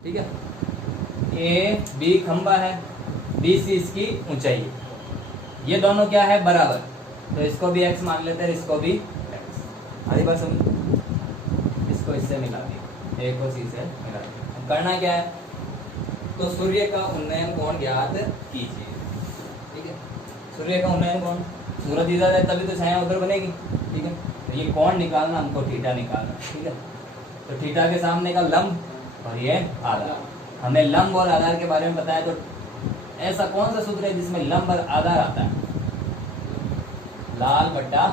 ठीक है। A B खंबा है, बी सी इसकी ऊंचाई है, ये दोनों क्या है बराबर, तो इसको भी x मान लेते हैं, इसको भी x। आधी बात समझ, इसको इससे मिला दिया, ए को सी से मिला दिया। करना क्या है, तो सूर्य का उन्नयन कोण ज्ञात कीजिए। ठीक है, सूर्य का उन्नयन कोण, सूरज इधर है तभी तो छाया उधर बनेगी। ठीक है, तो ये कोण निकालना हमको, थीटा निकालना। ठीक है, तो थीटा के सामने का लंब और ये आधार। हमें लंब और आधार के बारे में बताया, तो ऐसा कौन सा सूत्र है जिसमें लंब और आधार आता है, लाल बट्टा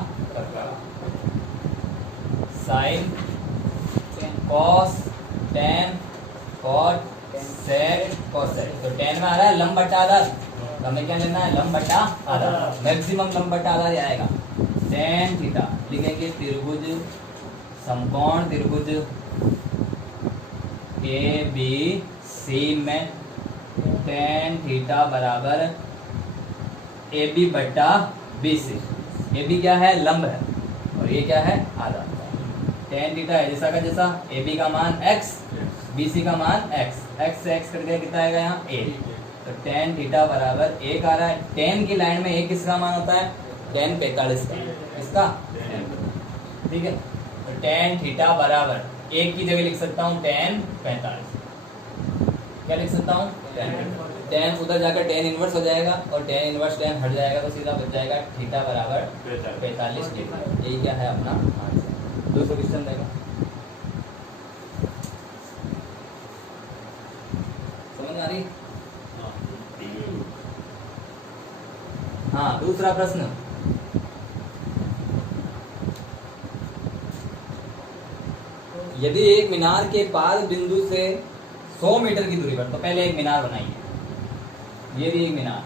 sine cos tan cot sec cosec. तो टेन में आ रहा है लंब बट्टा आधार, तो हमें क्या लेना है, लंब बट्टा आधार। मैक्सिमम लंब बट्टा आधार ये आएगा टेन थीटा। लिखेंगे त्रिभुज, समकोण त्रिभुज ए बी सी में टेन थीटा बराबर ए बी बट्टा बी सी। ए बी क्या है, लंब है, और ये क्या है, आधार। टेन थीटा है जैसा का जैसा, ए बी का मान x, बी सी का मान x, x से x करके कितना आएगा यहाँ a। तो टेन थीटा बराबर एक आ रहा है। टेन की लाइन में एक किसका मान होता है, टेन 45 का, इसका। ठीक है, तो टेन थीटा बराबर एक की जगह लिख सकता हूँ टेन 45। क्या लिख सकता हूँ, टेन उधर जाकर टेन इनवर्स हो जाएगा, और टेन इनवर्स टेन हट जाएगा, तो सीधा बच जाएगा थीटा बराबर 45 डिग्री। यही क्या है अपना आंसर। दूसरा क्वेश्चन देगा, समझ आ रही। हाँ, दूसरा प्रश्न, यदि एक मीनार के पाद बिंदु से 100 मीटर की दूरी पर, तो पहले एक मीनार बनाइए, ये भी एक मीनार,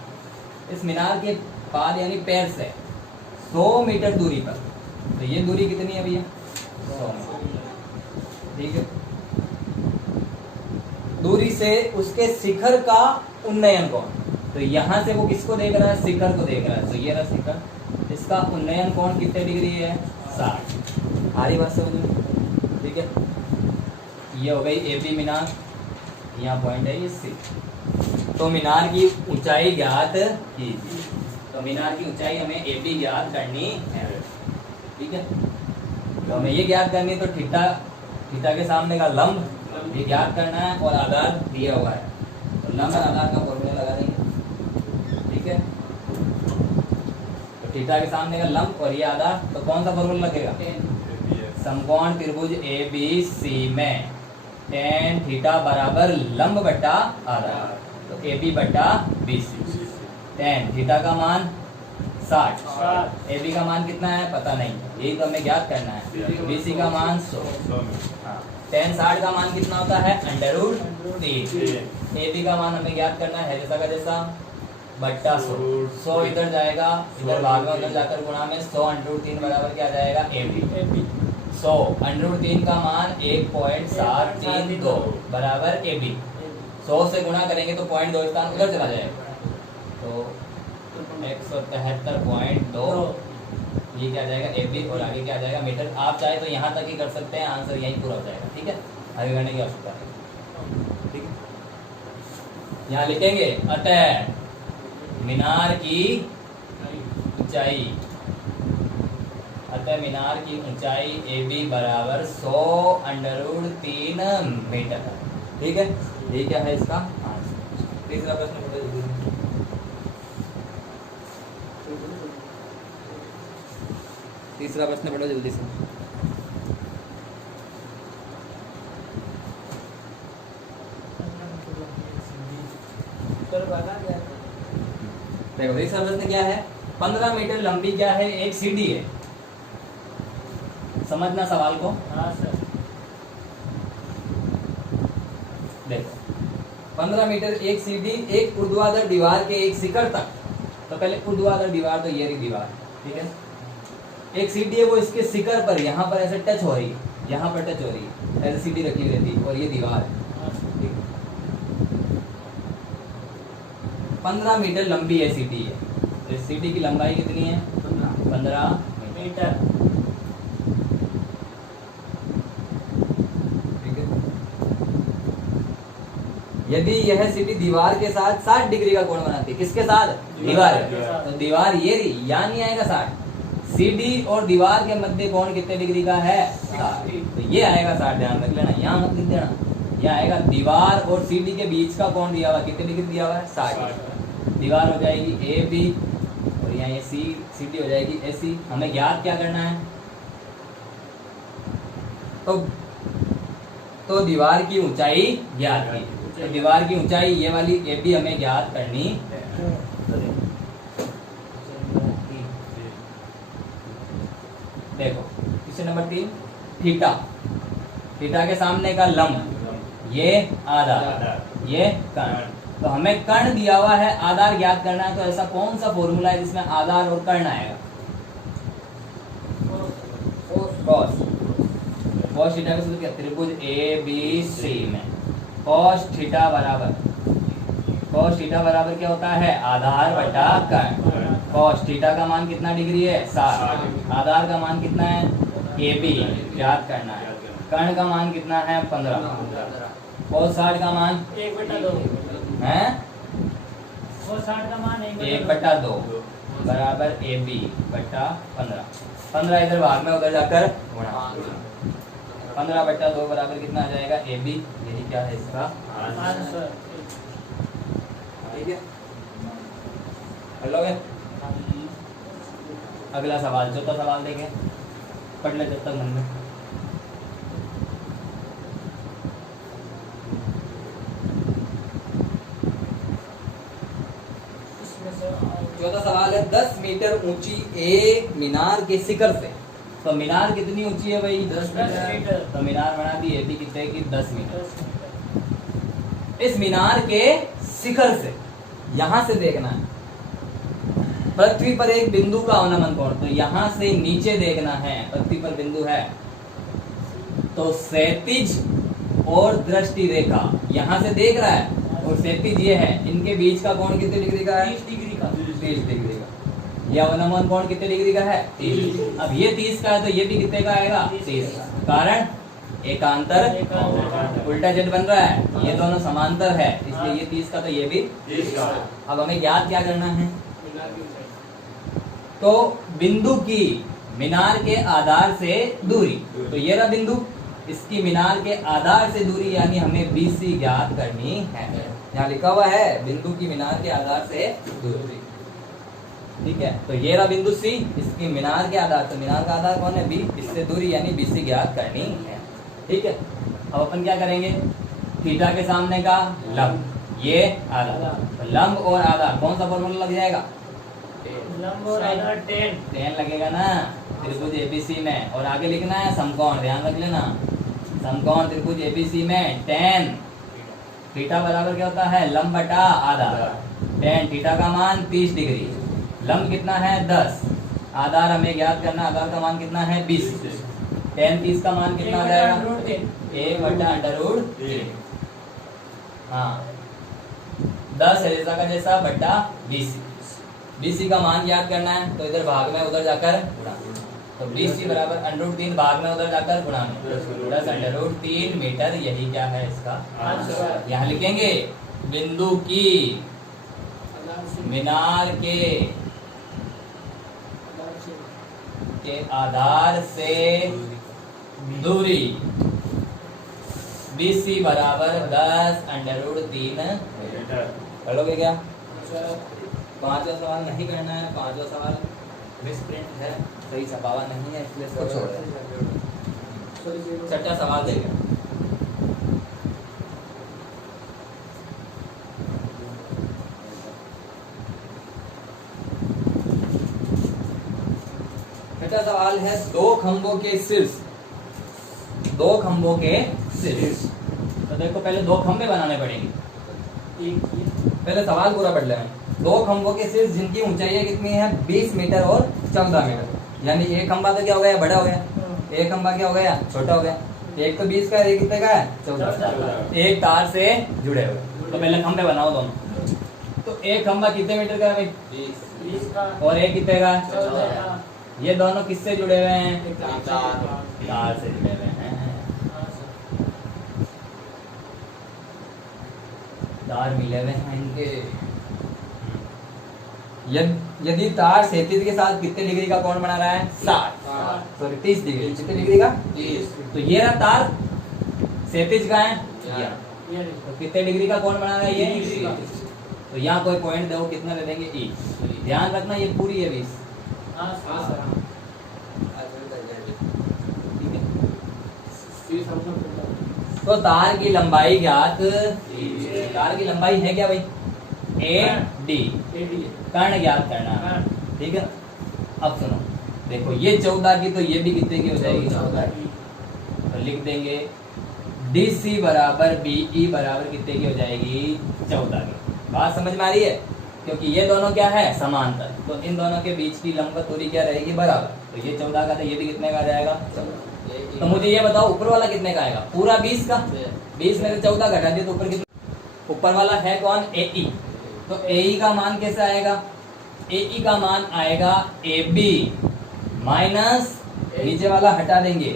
इस मीनार के पाद यानी पैर से 100 मीटर दूरी पर, तो ये दूरी कितनी है भैया, 100 मीटर। ठीक है, दूरी से उसके शिखर का उन्नयन कोण, तो यहां से वो किसको देख रहा है, शिखर को देख रहा है, तो ये रहा शिखर, इसका उन्नयन कोण कितने डिग्री है, 60। आ रही बात समझ में। ठीक है, ये हो गई ए बी मीनार, यहाँ पॉइंट है ये सी। तो मीनार की ऊंचाई ज्ञात कीजिए, तो मीनार की ऊंचाई हमें ए बी ज्ञात करनी है। ठीक है, तो हमें ये ज्ञात करनी है, तो थीटा, थीटा के सामने का लंब ये ज्ञात करना है, और आधार दिया हुआ है, तो लंब और आधार का फॉर्मूला लगा देंगे। ठीक है, तो थीटा के सामने का लंब और ये आधार, तो कौन सा फॉर्मूला लगेगा, समकोण त्रिभुज ए बी सी में टेन थीटा बराबर लंब बट्टा आधार, तो ए बी बट्टा बी सी। टेन थीटा का मान 60, ए बी का मान कितना है पता नहीं, यही तो हमें ज्ञात करना है। बी सी का मान 100। टेन 60 का मान कितना होता है, √3। ए बी का मान हमें ज्ञात करना है जैसा का जैसा, बट्टा 100। 100 इधर जाएगा, इधर भाग में, उधर जाकर गुणा में, 100 √3 बराबर क्या जाएगा, ए बी। 100 √3 का मान 1.732 बराबर ए बी। 100 से गुणा करेंगे तो 0.2 स्थान उधर चला जाएगा, तो 173.2 ये क्या जाएगा ए बी, और आगे क्या जाएगा मीटर। आप चाहे तो यहाँ तक ही कर सकते हैं, आंसर यहीं पूरा हो जाएगा। ठीक है, आगे करने की आवश्यकता है। ठीक है, यहाँ लिखेंगे अतः मीनार की ऊंचाई, अतः मीनार की ऊंचाई ए बी बराबर 100 √3 मीटर। ठीक है, ये क्या है इसका आंसर। तीसरा प्रश्न पढ़ो जल्दी से। तीसरा प्रश्न पढ़ो जल्दी से। देखो तीसरा प्रश्न क्या है, 15 मीटर लंबी क्या है, एक सीढ़ी है। समझना सवाल को। हाँ सर। देखो 15 मीटर एक सीढ़ी, एक ऊर्ध्वाधर दीवार के एक शिखर तक, तो पहले ऊर्ध्वाधर दीवार, तो ये रही दीवार। ठीक है, एक सीढ़ी है वो इसके शिखर पर, यहाँ पर ऐसे टच हो रही है, यहाँ पर टच हो रही है, ऐसे सीढ़ी रखी रहती है, और ये दीवार है। 15 मीटर लंबी है सीढ़ी है, तो इस सीढ़ी की लंबाई कितनी है, 15 मीटर। ठीक है, यदि यह सीढ़ी दीवार के साथ 60 डिग्री का कोण बनाती है, किसके साथ? दीवार। तो दीवार ये रही, यहाँ नहीं आएगा 60। सीढ़ी और दीवार के मध्य कोण कितने डिग्री का है? 60। तो ये आएगा 60, ध्यान रख लेना, यहाँ मत लिख देना। यह आएगा दीवार और सीढ़ी के बीच का कोण दिया हुआ, कितने डिग्री दिया हुआ है? 60। दीवार हो जाएगी AB और यहाँ ये सीढ़ी हो जाएगी AC। हमें ज्ञात क्या करना है? तो दीवार की ऊंचाई ज्ञात की। तो दीवार की ऊंचाई ये वाली AB हमें ज्ञात करनी है। देखो क्वेश्चन नंबर 3, थीटा। थीटा के सामने का लंब, ये आधार, ये कर्ण। तो हमें कर्ण दिया हुआ है, आधार ज्ञात करना है। तो ऐसा कौन सा फॉर्मूला है जिसमें आधार और कर्ण आएगा? कॉस थीटा का सूत्र क्या? त्रिभुज ABC में कॉस थीटा बराबर क्या होता है? आधार बटा कर्ण। कॉस थीटा का मान कितना डिग्री है? 60। आधार का मान कितना है? AB ज्ञात करना है। कर्ण का मान कितना है? 15। कॉस 60 का मान 1/2 है। कॉस 60 का मान 1/2 बराबर AB बटा 15। 15 इधर भाग में, उधर जाकर गुणा। 15/2 बराबर कितना आ जाएगा? AB। यही क्या है इसका आंसर। ठीक है, कर लोगे? अगला सवाल, चौथा सवाल देखें, पढ़ ले जब तक मन में। चौथा सवाल है, 10 मीटर ऊंची एक मीनार के शिखर से। तो मीनार कितनी ऊंची है भाई? 10 मीटर। तो मीनार बना दी AB कितने की? 10 मीटर। इस मीनार के शिखर से, यहां से देखना है, पृथ्वी पर एक बिंदु का अवनमन कोण। तो यहां से नीचे देखना है, पृथ्वी पर बिंदु है, तो क्षैतिज और दृष्टि रेखा यहां से देख रहा है और क्षैतिज ये है, इनके बीच का कोण कितने डिग्री का है? 30 डिग्री का। 30 डिग्री का। यह अवनमन कोण कितने डिग्री का है? 30। अब ये 30 का है, तो ये भी कितने का आएगा? 30 का। कारण एकांतर उल्टा जेड बन रहा है, ये दोनों समांतर है, इसलिए ये 30 का, तो ये भी 30 का। अब हमें ज्ञात क्या करना है? तो बिंदु की मीनार के आधार से दूरी। तो ये रहा बिंदु, इसकी मीनार के आधार से दूरी, यानी हमें BC ज्ञात करनी है। यहाँ लिखा हुआ है बिंदु की मीनार के आधार से दूरी। ठीक है, तो ये रहा बिंदु C, इसकी मीनार के आधार, तो मीनार का आधार कौन है? B। इससे दूरी यानी BC ज्ञात करनी है। ठीक है, अब अपन क्या करेंगे? थीटा के सामने का लंब, ये आधार। तो लंब और आधार कौन सा फॉर्मूला लग जाएगा? लंब और आधार 10 लगेगा ना त्रिभुज ABC में। और आगे लिखना है समकोण, ध्यान रख लेना, समकोण त्रिभुज ABC में tan थीटा बराबर क्या होता है? लंब बटा आधार। tan थीटा का मान 30 डिग्री, लंब कितना है? 10, आधार हमें ज्ञात करना, आधार का मान कितना है? 20। tan 30 का मान कितना आ जाएगा? 1/√3। हाँ, 10 है जैसा का जैसा बटा 20। BC का मान याद करना है, तो इधर भाग में, उधर जाकर गुणा। तो BC बराबर √3, भाग में, उधर जाकर गुणा में 10√3 मीटर। यही क्या है इसका आंसर? यहाँ लिखेंगे बिंदु की मीनार के आधार से दूरी BC बराबर 10√3 मीटर। कर लोगे क्या? पांचवा सवाल नहीं करना है, पांचवा सवाल मिसप्रिंट है, सही छपावा नहीं है, इसलिए इसको छोड़ दें। छठा सवाल देखें। छठा सवाल है, दो खंभों के शीर्ष। दो खंभों के शीर्ष, तो देखो पहले दो खंभे बनाने पड़ेंगे। पहले सवाल पूरा पढ़ लें। दो खंभों के शीर्ष जिनकी ऊंचाई कितनी है? 20 मीटर और 14 मीटर। यानी एक खंभा तो क्या हो गया? बड़ा हो गया। एक खंभा क्या हो गया? छोटा हो गया। एक तो 20 का है, एक कितने का है? 14। एक तार से जुड़े हुए, तो पहले खंभे बनाओ दोनों। तो एक खंभा कितने मीटर का है? 20 का। और एक कितने का? 14। ये दोनों किससे जुड़े हुए हैं? तार से जुड़े हुए हैं। तार मिले हुए हैं इनके। यदि तार क्षैतिज के साथ कितने डिग्री का कोण बना रहा है? 60 सॉरी 30 डिग्री। कितने डिग्री का? 30। तो ये रहा तार क्षैतिज का है, ये तो कितने डिग्री का कोण बना रहा है ये? तो यहाँ कोई पॉइंट दो, कितना ले देंगे? ई। ध्यान रखना ये पूरी है 20। हाँ सर। ठीक है। तो तार की लंबाई ज्ञात, तार की लंबाई है क्या भाई? AD। कर्ण ज्ञात करना है, ठीक है। अब सुनो, देखो ये 14 की, तो ये भी कितने की हो जाएगी? 14 की। तो लिख देंगे DC बराबर BE बराबर कितने की हो जाएगी? 14 की। बात समझ में आ रही है? क्योंकि ये दोनों क्या है? समांतर। तो इन दोनों के बीच की लंब दूरी क्या रहेगी? बराबर। तो ये 14 का, तो ये भी कितने का आ जाएगा? 14। तो मुझे ये बताओ ऊपर वाला कितने का आएगा? पूरा 20 का। 20 में से 14 घटा दिए तो ऊपर कितना? ऊपर वाला है कौन? AE। तो AE का मान कैसे आएगा? AE का मान आएगा AB माइनस नीचे वाला हटा देंगे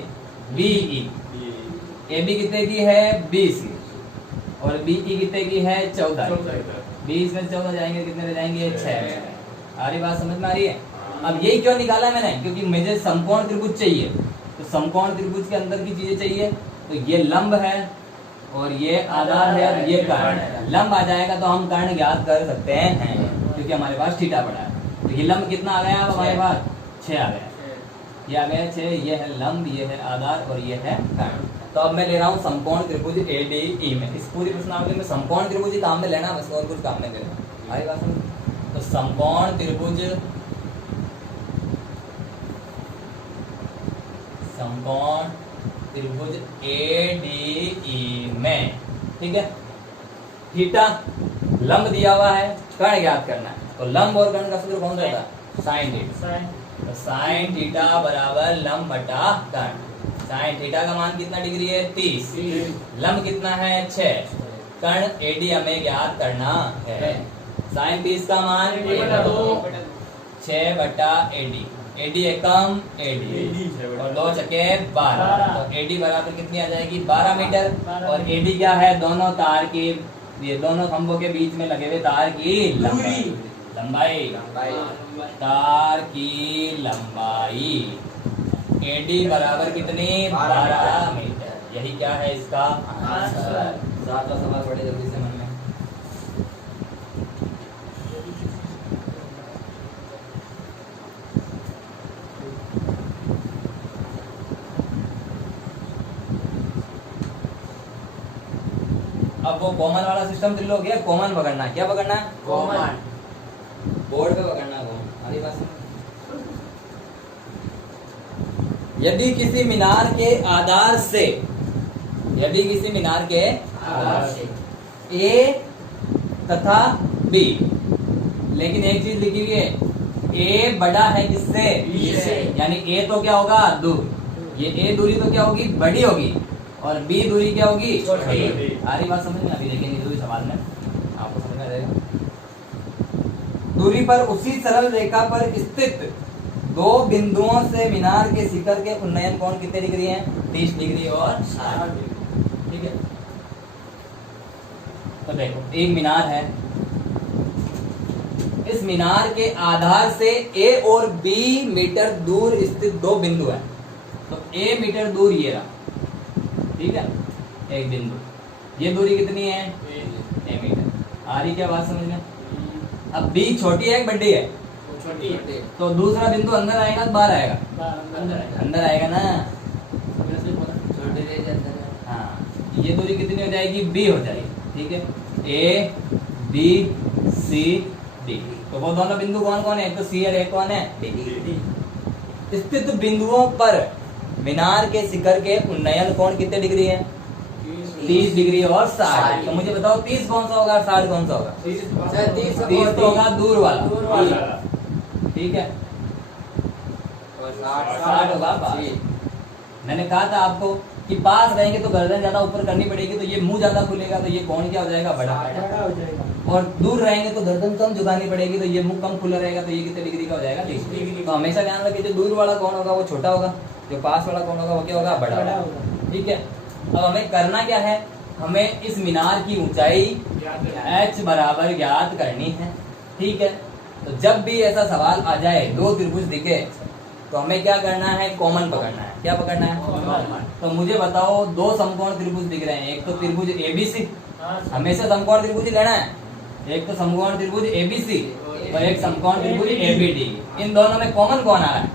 BE। AB कितने की है? 20 की। और BE कितने की है? 14 की। 20 में 14 जाएंगे, कितने ले जाएंगे? 6। आ रही बात समझ में आ रही है? अब यही क्यों निकाला मैंने? क्योंकि मुझे समकोण त्रिभुज चाहिए। तो समकोण त्रिभुज के अंदर की चीजें चाहिए। तो ये लंब है और ये आधार है और ये कर्ण है। लंब आ जाएगा तो हम कर्ण ज्ञात कर सकते हैं, क्योंकि हमारे पास थीटा पड़ा है। तो ये लंब कितना आ गया? अब हमारे पास 6 आ गया। ये आ गया 6। ये है लंब, ये है आधार और ये है कर्ण। तो अब मैं ले रहा हूँ समकोण त्रिभुज ADE में। इस पूरी प्रश्नावली में समकोण त्रिभुज ही काम में लेना, बस और कुछ काम नहीं लेना। हमारी बात समझ? तो समकोण त्रिभुज, समकोण त्रिभुज ADE में, ठीक है। थीटा लंब दिया हुआ है, कर्ण ज्ञात करना है। तो लंब और कर्ण का सूत्र कौन सा होता है? Sine theta. तो साइन थीटा बराबर लंब बटा कर्ण। साइन थीटा का मान कितना डिग्री है? 30। लंब कितना है? 6। कर्ण AD हमें ज्ञात करना है। साइन 30 का मान 6 बटा AD। AD एकम AD और 2 छके 12। तो AD बराबर कितनी आ जाएगी? 12 मीटर। और AD क्या है? दोनों तार की, ये दोनों खंभों के बीच में लगे हुए तार की लंबाई। तार की लंबाई AD बराबर कितनी? 12 मीटर। यही क्या है इसका आंसर। सात का सवाल बड़े जल्दी से मन में। अब वो कॉमन वाला सिस्टम दिल हो गया। कॉमन पकड़ना, क्या पकड़ना है? कॉमन। बोर्ड पे पकड़ना वो। आगे बात समझ? यदि किसी मीनार के आधार से, यदि किसी मीनार के आधार से A तथा B, लेकिन एक चीज लिखी हुई है, A बड़ा है किससे? B से। यानी A तो क्या होगा? दूर। ये A दूरी तो क्या होगी? बड़ी होगी। और B दूरी क्या होगी? छोटी। आ रही बात समझ में? अभी देखेंगे दूरी सवाल में, आपको समझ में आ जाएगा। दूरी पर उसी सरल रेखा पर स्थित 2 बिंदुओं से मीनार के शिखर के उन्नयन कोण कितने डिग्री हैं? 30 डिग्री और 60 डिग्री। ठीक है। तो देखो एक मीनार है, इस मीनार के आधार से A और B मीटर दूर स्थित 2 बिंदु हैं। तो A मीटर दूर ये रहा, ठीक है, एक बिंदु। ये दूरी कितनी है? A metre. आ रही क्या बात समझ में? अब B छोटी है कि बड़ी है? छोटी है। तो दूसरा बिंदु अंदर आएगा तो बाहर आएगा? अंदर आएगा ना। हाँ, ये दूरी कितनी हो जाएगी? B हो जाएगी। ठीक है, A B C D। तो वो दोनों बिंदु कौन कौन है? एक तो C और एक कौन है? D। स्थित बिंदुओं पर मीनार के शिखर के उन्नयन कोण कितने डिग्री है? 30 डिग्री और 60। तो मुझे बताओ 30 कौन सा होगा, 60 कौन सा होगा? 30 तो होगा दूर वाला। ठीक है, और 60 होगा पास। मैंने कहा था आपको कि पास रहेंगे तो गर्दन ज्यादा ऊपर करनी पड़ेगी, तो ये मुंह ज्यादा खुलेगा, तो ये कोण क्या हो जाएगा? बड़ा हो जाएगा। और दूर रहेंगे तो गर्दन कम झुकानी पड़ेगी, तो ये मुंह कम खुला रहेगा, तो ये कितने डिग्री का हो जाएगा? 30 डिग्री। तो हमेशा ध्यान रखिए, जो दूर वाला कोण होगा वो छोटा होगा, जो पास वाला कोण होगा वो क्या होगा? बड़ा होगा। ठीक है। अब हमें करना क्या है हमें इस मीनार की ऊंचाई h बराबर ज्ञात करनी है। ठीक है, तो जब भी ऐसा सवाल आ जाए, दो त्रिभुज दिखे, तो हमें क्या करना है? कॉमन पकड़ना है। क्या पकड़ना है? तो मुझे बताओ, दो समकोण त्रिभुज दिख रहे हैं, एक तो त्रिभुज एबीसी, हमेशा समकोण त्रिभुज ही लेना है, एक तो समकोण त्रिभुज एबीसी और एक समकोण त्रिभुज एबीडी। इन दोनों में कॉमन कौन आ रहा है?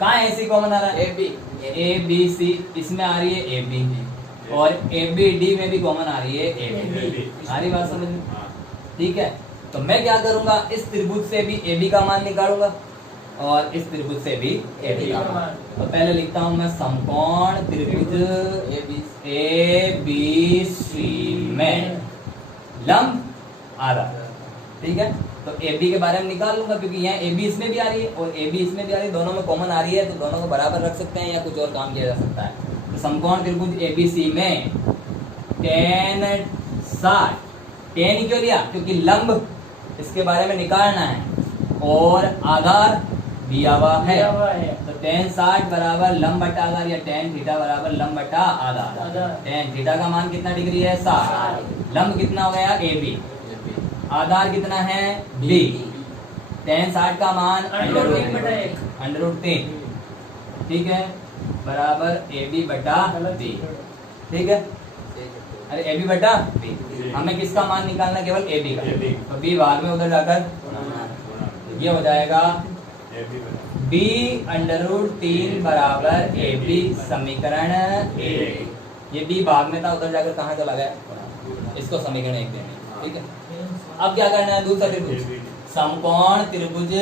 कहाँ एसी कॉमन आ रहा है? ए बी सी, इसमें आ रही है ए बी और ए बी डी में भी कॉमन आ रही है ए बी। आ रही बात समझ में? ठीक है, तो मैं क्या करूंगा, इस त्रिभुज से भी ए बी का मान निकालूंगा और इस त्रिभुज से भी ए बी का मान। तो पहले लिखता हूं मैं समकोण त्रिभुज ए बी सी में लंब आधार। ठीक है, तो ए बी के बारे में निकाल लूंगा क्योंकि यहाँ ए बी इसमें भी आ रही है और ए बी इसमें भी आ रही है, दोनों में कॉमन आ रही है, तो दोनों को बराबर रख सकते हैं या कुछ और काम किया जा सकता है। तो समकोण त्रिभुज ए बी सी में tan 60, tan क्यों लिया? क्योंकि लंब इसके बारे में निकालना है और आधार दिया हुआ है, तो tan 60 बराबर लंब बटा आधार या tan थीटा बराबर लंब बटा आधार। tan थीटा का मान कितना डिग्री है? 60। लंब कितना हो गया? A B. आधार कितना है? b। tan 60 का मान √3। ठीक है, बराबर ए बी बटा बी। ठीक है, अरे ए बी बटा बी, हमें किसका मान निकालना है? केवल ए बी का। तो बी भाग में उधर जाकर ये हो जाएगा b √3 बराबर ए बी, समीकरण ए। ये b भाग में था, उधर जाकर कहाँ चला गया? इसको समीकरण 1 देंगे। ठीक है, अब क्या करना है? दूसरा त्रिभुज समकोण त्रिभुज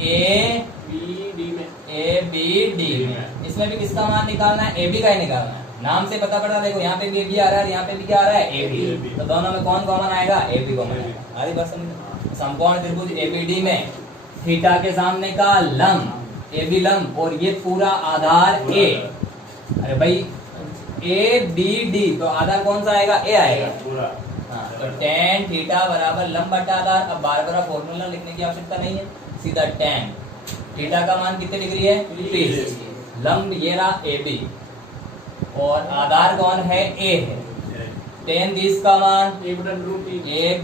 ए बी डी में, इसमें भी किसका मान निकालना है? ए बी का ही निकालना है। नाम से पता पड़ा, देखो यहाँ पे भी ए बी आ रहा है, यहाँ पे भी क्या आ रहा है? A B. तो दोनों में कौन कॉमन आएगा? ए बी कॉमन आएगा। आरी बात समझ? समकोण त्रिभुज ए बी डी में थीटा के सामने का लंब ए बी लंब और ये पूरा आधार ए। अरे भाई ए बी डी, तो आधार कौन सा आएगा? ए आएगा। हाँ, तो tan थीटा बराबर लंब बटा आधार। अब बार बार फॉर्मूला लिखने की आवश्यकता नहीं है, सीधा tan थीटा का मान कितने डिग्री है? 30। लंब ये रहा ए बी और आधार कौन है? ए है। tan 30 का मान 1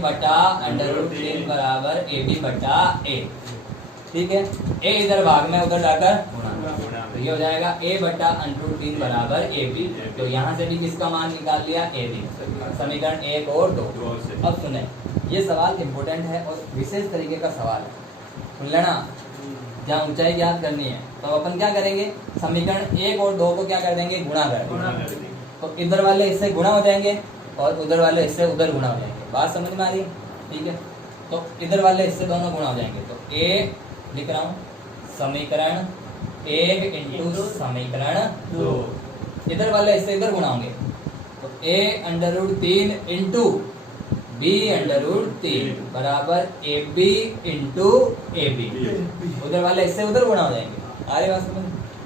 बटा √3 बराबर ए बी बटा ए। ठीक है, ए इधर भाग में उधर जाकर तो ये हो जाएगा a बटा √3 बराबर ए बी। तो यहाँ से भी किसका मान निकाल लिया? A B. समीकरण 1 और 2। अब सुने, ये सवाल इम्पोर्टेंट है और विशेष तरीके का सवाल है, सुन लेना। जहाँ ऊंचाई ज्ञात करनी है तो अपन क्या करेंगे? समीकरण 1 और 2 को क्या कर देंगे? गुणा कर देंगे। तो इधर वाले इससे गुणा हो जाएंगे और उधर वाले इससे उधर गुणा हो जाएंगे। बात समझ में आ रही? ठीक है, तो इधर वाले इससे दोनों गुणा हो जाएंगे। तो a लिख रहा हूँ, समीकरण 1 इंटू समीकरण 2, इधर वाले इससे इधर गुणा होंगे, तो a √3 इंटू b √3 बराबर A B into A B. उधर वाले इससे उधर गुणा हो जाएंगे। आ रही बात समझ?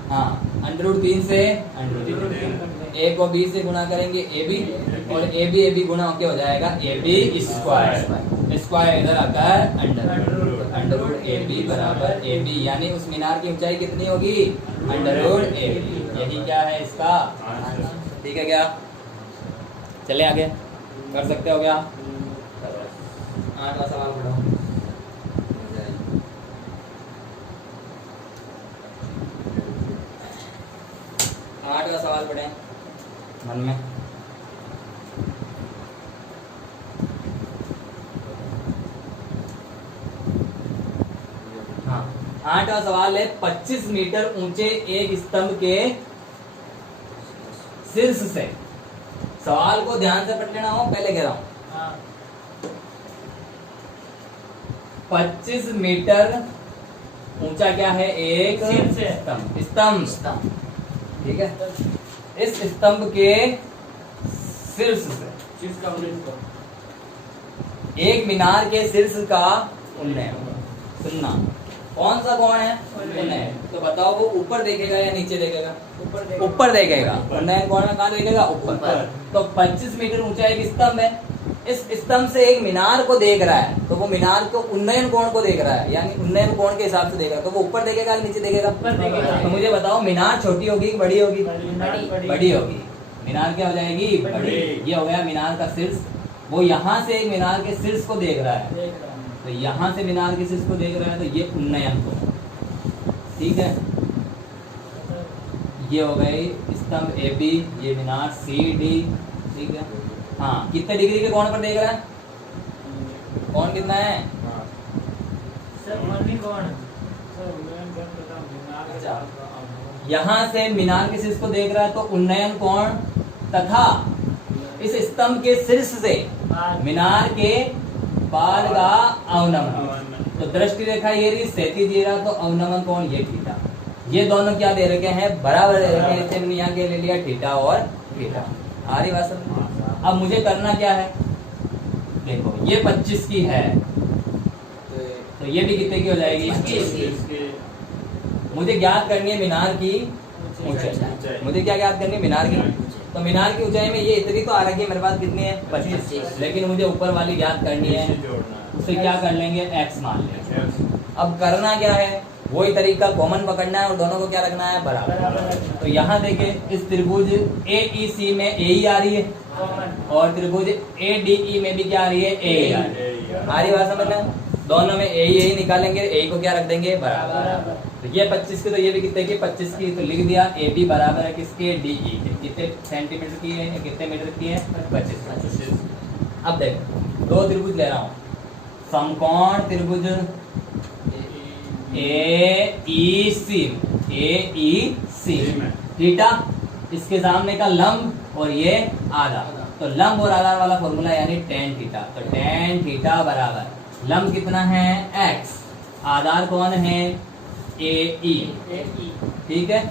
हाँ, √3 से a को b से गुणा करेंगे ए बी और ए बी गुणा होके हो जाएगा ए बी स्क्वायर। स्क्वायर इधर आकर √√ ए बी बराबर ए बी, यानी उस मीनार की ऊंचाई कितनी होगी? √√ ए बी। यही क्या है इसका? ठीक है क्या? चले आगे, कर सकते हो क्या? 8वां सवाल पढ़ो। 8वां सवाल पढ़ें मन में। हाँ, 8वां सवाल है, 25 मीटर ऊंचे एक स्तंभ के शीर्ष से। सवाल को ध्यान से पढ़ लेना हो, पहले कह रहा हूं। 25 मीटर ऊंचा क्या है? एक स्तंभ। ठीक है, इस स्तंभ के शीर्ष से एक मीनार के शीर्ष का उन्नयन। सुनना, कौन सा कोण है? उन्नयन। तो बताओ वो ऊपर देखेगा या नीचे देखेगा? ऊपर देखेगा। उन्नयन कोण में कहाँ देखेगा? ऊपर। तो 25 मीटर ऊंचा एक स्तंभ है, इस स्तंभ से एक मीनार को देख रहा है, तो वो मीनार को उन्नयन कोण को देख रहा है, यानी उन्नयन कोण के हिसाब से देख रहा है, तो वो ऊपर देखेगा या नीचे देखेगा? तो मुझे बताओ, मीनार छोटी होगी कि बड़ी होगी? बड़ी होगी। मीनार क्या हो जाएगी? बड़ी। ये हो गया मीनार का शीर्ष। वो यहाँ से मीनार के शीर्ष को देख रहा है, देख रहा हूँ। तो यहाँ से मीनार के शीर्ष को देख रहा है, तो ये उन्नयन कोण, ठीक है। ये हो गई स्तंभ ए बी, ये मीनार सी डी, ठीक है। हाँ, कितने डिग्री के कोण पर देख रहा है? कोण कितना है? सर मनी कौन? सर उन्नयन कौन बताओ? मीनार का यहाँ से मीनार के शीर्ष को देख रहा है, तो उन्नयन कोण तथा इस स्तंभ के शीर्ष से मीनार के पाल का अवनमन, तो दृष्टि रेखा ये रही, क्षैतिज ये रहा, तो अवनमन कोण ये थीटा। ये दोनों क्या दे रखे हैं? बराबर दे रखे हैं। इससे हमने यहाँ के ले लिया थीटा और थीटा। आ रही बात समझ? अब मुझे करना क्या है? देखो ये 25 की है, तो ये भी कितने की हो जाएगी? 21। मुझे ज्ञात करनी है मीनार की ऊंचाई। मुझे क्या ज्ञात करनी है? मीनार की। तो मीनार की ऊंचाई में ये इतनी तो आ रही है मेरे पास, कितनी है? 25। लेकिन मुझे ऊपर वाली ज्ञात करनी है, उसे क्या कर लेंगे? x मान लेंगे। अब करना क्या है? वही तरीका, कॉमन पकड़ना है और दोनों को क्या रखना है? बराबर। तो यहाँ देखे इस त्रिभुज AEC में AE आ रही है, और त्रिभुज ADE में भी क्या आ रही है? AE आ रही है। आ रही बात समझना? दोनों में AE निकालेंगे, AE को क्या रख देंगे? बराबर। तो ये 25 की, तो ये भी कितने की? 25 की। तो लिख दिया AB बराबर है किसके? DE के। कितने सेंटीमीटर की है, कितने मीटर की है? 25। अब देखो दो त्रिभुज ले रहा हूँ। समकोण त्रिभुज AEC थीटा, इसके सामने का लंब और ये आधार, तो लंब और आधार वाला फॉर्मूला यानी tan थीटा। तो tan थीटा बराबर लंब कितना है? x, आधार कौन है? AE, ठीक है।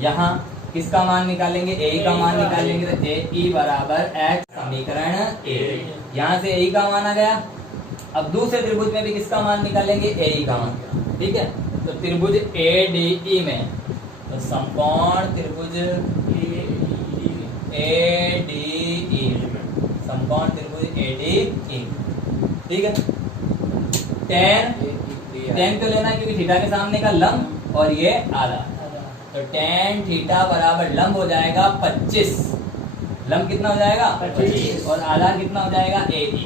यहाँ किसका मान निकालेंगे? AE का मान निकालेंगे, तो AE बराबर x समीकरण A। यहाँ से AE का मान आ गया। अब दूसरे त्रिभुज में भी किसका मान निकालेंगे? AE का मान, ठीक है। तो त्रिभुज ADE में, तो समकोण त्रिभुज ADE, समकोण त्रिभुज ADE, ठीक है। tan क्यों लेना है? क्योंकि थीटा के सामने का लंब और ये आधा, तो tan थीटा बराबर लंब हो जाएगा 25। लंब कितना हो जाएगा? 25। और आधार कितना हो जाएगा? AE।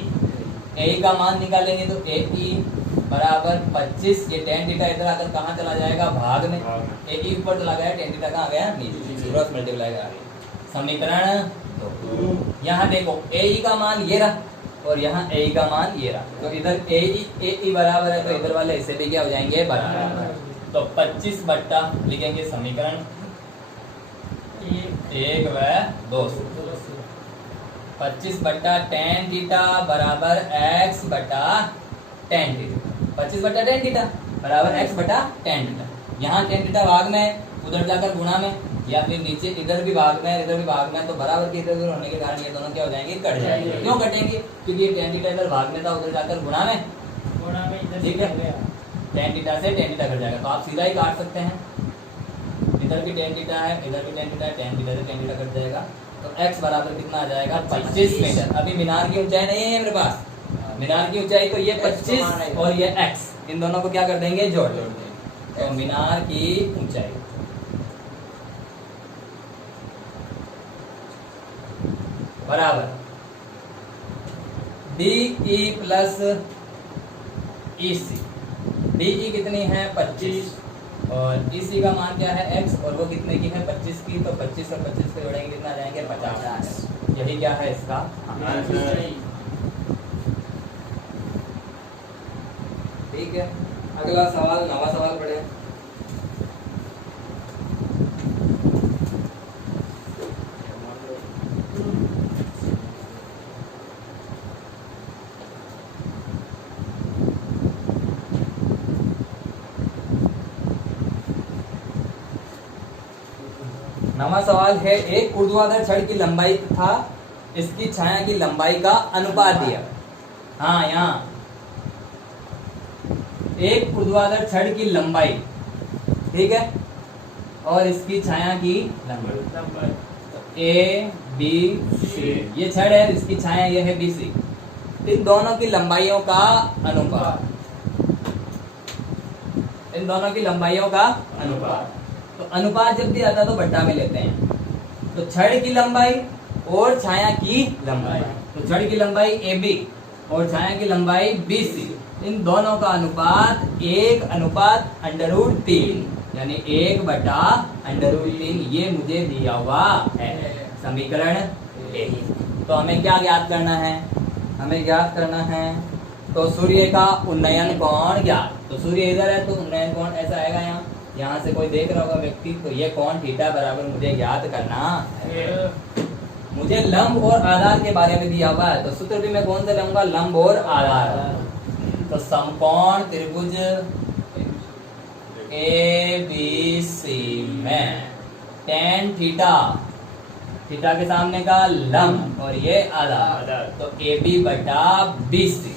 AE का मान निकालेंगे, तो AE बराबर 25। ये tan थीटा इधर आकर कहाँ चला जाएगा? भाग में। AE ऊपर चला गया, tan थीटा कहाँ गया? नीचे। क्रॉस मल्टीप्लाई करा समीकरण 2। यहाँ देखो AE का मान ये रहा और यहाँ AE का मान ये रहा, तो इधर AE बराबर है, तो इधर वाले हिस्से भी क्या हो जाएंगे? बराबर। तो 25 बट्टा लिखेंगे समीकरण 1 व 2। 25 बट्टा tan थीटा बराबर x बटा tan थीटा। 25 बट्टा tan थीटा बराबर x बटा tan थीटा। यहाँ tan थीटा भाग में है, उधर जाकर गुणा में, या फिर नीचे इधर भी भाग में है, इधर भी भाग में है, तो बराबर के इधर होने के कारण ये दोनों क्या हो जाएंगे? कट जाएंगे। क्यों कटेंगे? क्योंकि ये tan थीटा इधर भाग में था, उधर जाकर गुणा में, ठीक है। tan थीटा से tan थीटा कट जाएगा, तो आप सीधा ही काट सकते हैं। इधर भी tan थीटा है, इधर भी tan थीटा है, tan थीटा से tan थीटा कट जाएगा, तो x बराबर कितना आ जाएगा? 25 मीटर। अभी मीनार की ऊंचाई नहीं है मेरे पास, मीनार की ऊंचाई तो ये 25 और ये x, इन दोनों को क्या कर देंगे? जोड़ देंगे। तो मीनार की ऊंचाई बराबर DE प्लस EC। DE कितनी है? 25, और EC का मान क्या है? x, और वो कितने की है? 25 की। तो 25 और 25 को जोड़ेंगे कितना आ जाएंगे? 50। यही क्या है इसका आंसर, ठीक है। अगला सवाल, नवा सवाल पढ़े। नवा सवाल है, एक ऊर्ध्वाधर छड़ की लंबाई तथा इसकी छाया की लंबाई का अनुपात दिया। हाँ, यहाँ एक ऊर्ध्वाधर छड़ की लंबाई, ठीक है, और इसकी छाया की लंबाई, तो ABC, ये छड़ है, इसकी छाया ये है BC। इन दोनों की लंबाइयों का अनुपात, इन दोनों की लंबाइयों का अनुपात। तो अनुपात जब भी आता है तो बट्टा में लेते हैं, तो छड़ की लंबाई और छाया की लंबाई, तो छड़ की लंबाई AB और छाया की लंबाई BC, इन दोनों का अनुपात 1/√3 यानी 1/√3 ये मुझे दिया हुआ है। समीकरण ए। तो हमें क्या ज्ञात करना है? हमें ज्ञात करना है तो सूर्य का उन्नयन कोण ज्ञात। तो सूर्य इधर है तो उन्नयन कोण ऐसा आएगा, यहाँ से कोई देख रहा होगा व्यक्ति, तो ये कोण थीटा बराबर मुझे ज्ञात करना है। मुझे लंब और आधार के बारे में दिया हुआ है, तो सूत्र भी मैं कौन सा लूंगा? लंब और आधार। तो समकोण त्रिभुज ABC में tan थीटा, थीटा के सामने का लंब और ये आधार, तो AB/BC,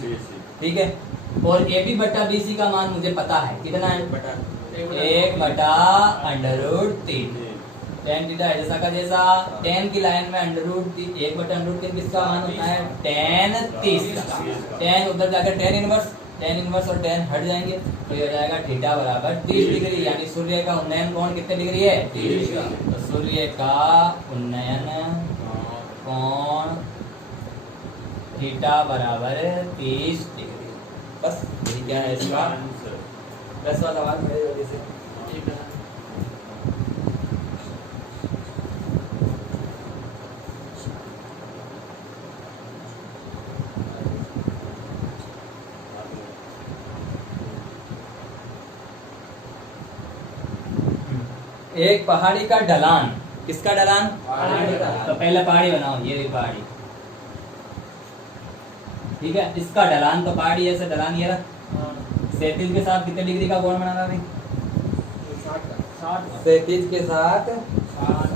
ठीक है। और AB/BC का मान मुझे पता है, कितना है? 1/√3। tan थीटा जैसा का जैसा, tan की लाइन में √3, 1/√3 किसका मान होता है? tan 30 का। tan उधर जाकर tan इनवर्स और tan हट जाएंगे, तो ये हो जाएगा थीटा बराबर 30 डिग्री, यानी सूर्य का उन्नयन कोण कितने डिग्री है? 30 डिग्री। तो सूर्य का उन्नयन कोण थीटा बराबर 30 डिग्री। बस यही क्या है इसका 10वां सवाल। बड़े जल्दी से एक पहाड़ी का ढलान, किसका ढलान? पहाड़ी का। तो पहले पहाड़ी बनाओ, ये पहाड़ी, ठीक है। इसका ढलान, तो पहाड़ी ऐसे ढलान ये रहा, 37 के साथ कितने डिग्री का कोण बनाना भाई? 37 के साथ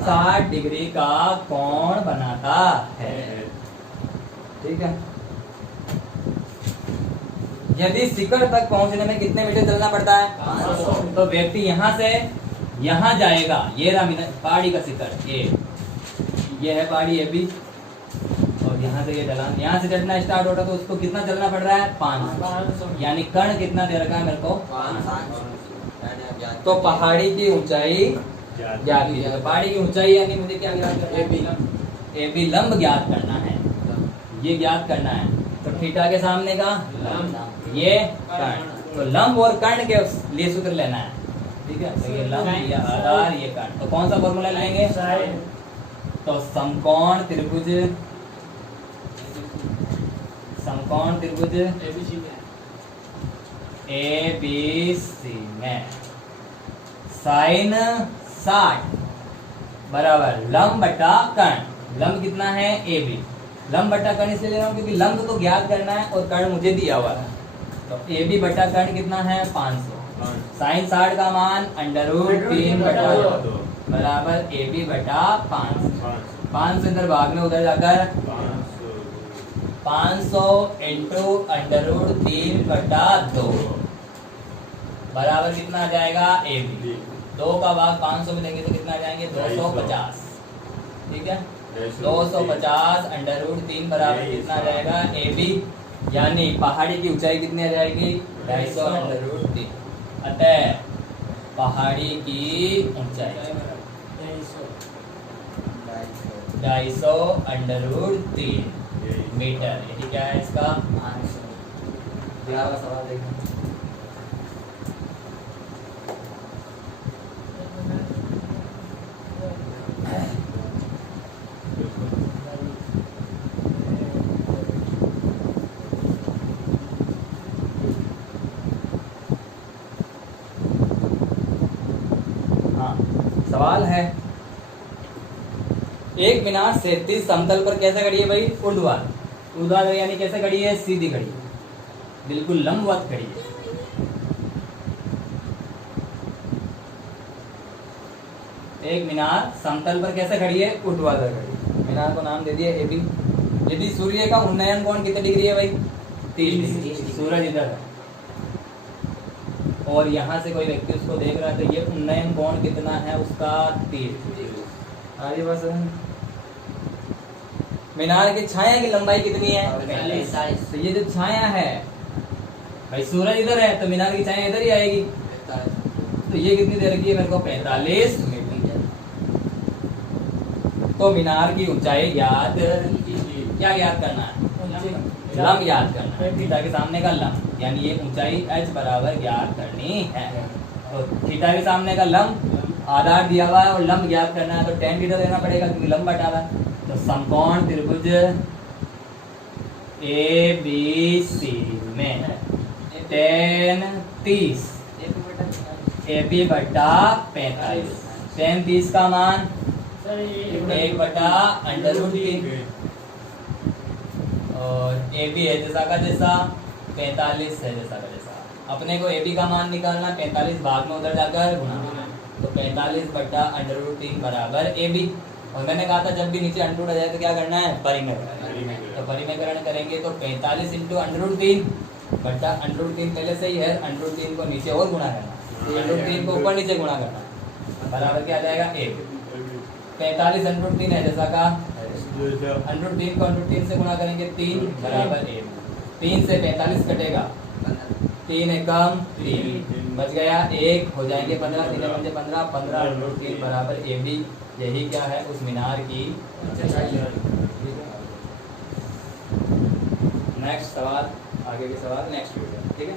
60 डिग्री का कोण बनाता है, ठीक है। यदि शिखर तक पहुंचने में कितने मीटर चलना पड़ता है? 500। तो व्यक्ति यहाँ से यहाँ जाएगा, ये रहा पहाड़ी का शिखर, ये है पहाड़ी AB, और यहाँ से ये ढलान, यहाँ से चढ़ना स्टार्ट होता तो उसको कितना चलना पड़ रहा है? 500। यानी कर्ण कितना दे रखा है मेरे को? 500। तो पहाड़ी की ऊंचाई ज्ञात कीजिए। तो पहाड़ी की ऊंचाई यानी मुझे क्या ज्ञात करना है? AB लंब ज्ञात करना है, ये ज्ञात करना है। तो थीटा के सामने का ये कर्ण, तो लंब और कर्ण के लिए सूत्र लेना है, ठीक है। तो ये लंब, ये आधार, ये कर्ण, तो कौन सा फॉर्मूला लेंगे? तो समकोण त्रिभुज ABC में साइन 60 बराबर लंब बटा कर्ण। लंब कितना है? AB। लंब बटा कर्ण इसलिए ले रहा हूँ क्योंकि लंब तो ज्ञात करना है और कर्ण मुझे दिया हुआ है। तो AB बटा कर्ण कितना है? 500। साइन 60 का मान √3/2 बराबर AB बटा 500। 500 इधर भाग में उधर जाकर 500 इंटू √3/2 बराबर कितना आ जाएगा? AB। 2 का भाग 500 में देंगे तो कितना आ जाएंगे? 250, ठीक है। 250 √3 बराबर कितना आ जाएगा? AB, यानी पहाड़ी की ऊंचाई कितनी आ जाएगी? 250 √3। अतः पहाड़ी की ऊंचाई 250 √3 मीटर, यही क्या है इसका आंसर। 11वां सवाल देखो। सवाल है, एक मीनार 37 समतल पर कैसे खड़ी है भाई? ऊर्ध्वाधर यानी कैसे खड़ी है? सीधी खड़ी है, बिल्कुल लंबवत खड़ी है। एक मीनार समतल पर कैसे खड़ी है? ऊर्ध्वाधर खड़ी है। मीनार को नाम दे दिया AB। यदि सूर्य का उन्नयन कोण कितने डिग्री है भाई? 30 डिग्री। सूरज इधर है और यहाँ से कोई व्यक्ति उसको देख रहा है, तो ये उन्नयन कोण कितना है उसका? 30। आगे बस। मीनार की छाया की लंबाई कितनी है? 45। तो ये जो छाया है भाई, सूरज इधर है तो मीनार की छाया इधर ही आएगी, तो ये कितनी दे रखी है मेरे को? 45 मीटर। तो मीनार की ऊंचाई याद क्या याद करना है? लंब याद करना है, थीटा के सामने का लंब, यानी ये ऊंचाई h बराबर याद करनी है। तो थीटा के सामने का लंब आधार दिया हुआ है और लंब याद करना है, तो tan थीटा देना पड़ेगा क्योंकि लंब बटा हुआ है। तो समकोण त्रिभुज ABC में tan 30 AB बटा 45, tan 30 का मान सर ये 1 बटा √3 और AB है जैसा का जैसा, 45 है जैसा का जैसा। अपने को AB का मान निकालना, 45 भाग में उधर जाकर गुणा, तो 45 बटा √3 बराबर AB। और मैंने कहा था जब भी नीचे अंडर आ जाए तो क्या करना है? परिमेय। तो परिमेयकरण करेंगे तो 45 इंटू √3 बटा √3 पहले से ही है, √3 को नीचे और गुणा करना, √3 को ऊपर नीचे गुणा करना, बराबर क्या आ जाएगा? 1। 45 √3 है जैसा का, √3 को √3 से गुणा करेंगे 3 बराबर 1। 3 से 45 कटेगा, 3 एकम 3 बच गया, 1 हो जाएंगे 15, 3 बचे 15, 15 √3 बराबर AB। यही क्या है? उस मीनार की ऊंचाई। नेक्स्ट सवाल, आगे के सवाल नेक्स्ट वीडियो, ठीक है।